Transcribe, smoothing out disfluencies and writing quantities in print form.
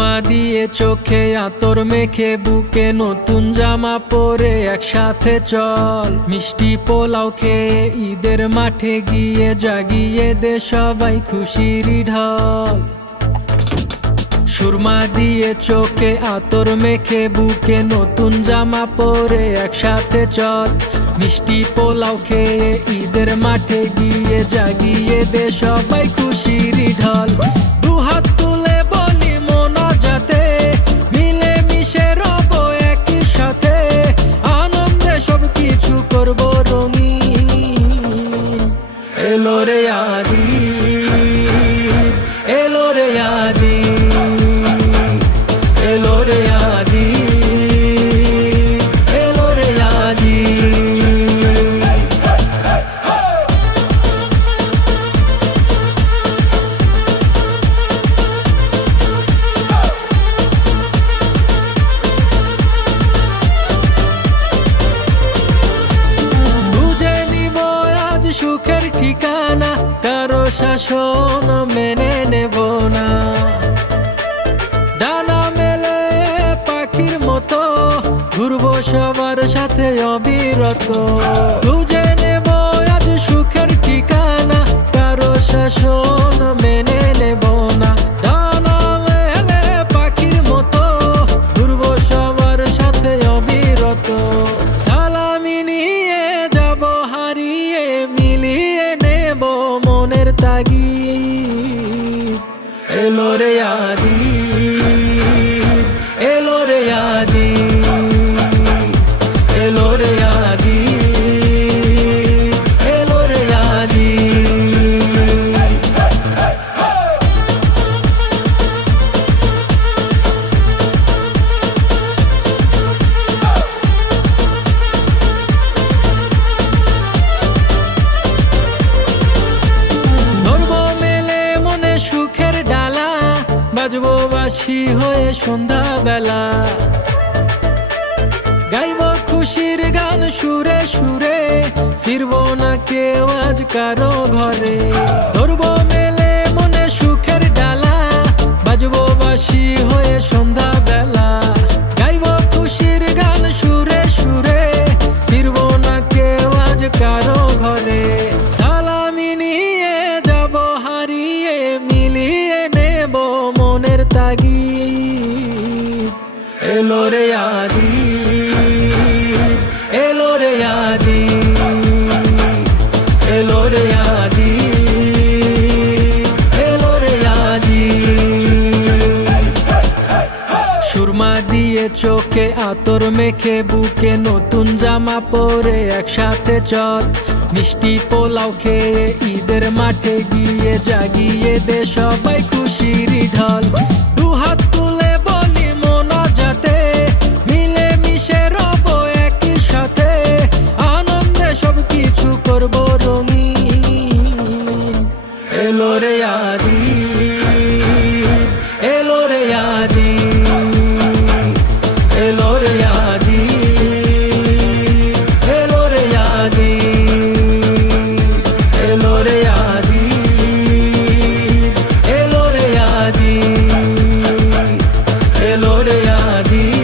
সুরমা দিয়ে চোখে আতর মেখে বুকে নতুন জামা পরে একসাথে চল মিষ্টি পোলাও খেয়ে ঈদের মাঠে গিয়ে জাগিয়ে দে সবাই খুশির ঢল। সুরমা দিয়ে চোখে আতর মেখে বুকে নতুন জামা পরে একসাথে চল মিষ্টি পোলাও খেয়ে ঈদের মাঠে গিয়ে জাগিয়ে দে সবাই খুশির ঢল। দুহাত তুলে বলি মোনাজাতে মিলে মিশে রব একই সাথে আনন্দে সব কিছু করব রঙিন। এলো রে আজ ঈদ, এলো রে আজ ঈদ, এলো রে আজ ঈদ, এলো রে আজ ঈদ। সুখের ঠিকানা কারো শাসন মেনে নেব না, ডানা মেলে পাখির মতো ঘুরবো সবার সাথে অবিরত। খুঁজে নেব আজ সুখের ঠিকানা কারো শাসন মেনে নেব না, ডানা মেলে পাখির মতো ঘুরবো সবার সাথে অবিরত। সালামি নিয়ে যাব হারিয়ে মিলিয়ে নেব মনের তাগিদ। এলো রে আজ ঈদ, এলো রে আজ ঈদ, এলো রে আজ ঈদ, এলো রে আজ ঈদ। বাজবো বাঁশি হয়ে সন্ধ্যাবেলা, গাইব খুশির গান সুরে সুরে, ফিরবো না কেউ আজ কারো ঘরে। ধরবো মেলে মনে সুখের ডালা, বাজবো বাঁশি হয়ে সন্ধ্যাবেলা, গাইব খুশির গান সুরে সুরে, ফিরবো না কেউ আজ কারো ঘরে। সালামি নিয়ে যাব হারিয়ে মিলিয়ে নেব মনের তাগিদ। এলো রে আজ ঈদ, এলো রে আজ ঈদ, এলো রে আজ ঈদ, এলো রে আজ ঈদ। সুরমা দিয়ে চোখে আতর মেখে বুকে নতুন জামা পরে একসাথে চল মিষ্টি পোলাও খেয়ে ঈদের মাঠে গিয়ে জাগিয়ে দে সবাই খুশির ঢল। দুহাত তুলে বলি মোনাজাতে মিলে মিশে রব একই সাথে আনন্দে সব কিছু করব রঙিন। এলো রে আজ ঈদ, এলো রে আজ ঈদ, এলো রে আজ ঈদ, এলো রে আজ ঈদ, এলো রে আজ ঈদ, এলো রে আজ ঈদ, এলো রে আজ ঈদ।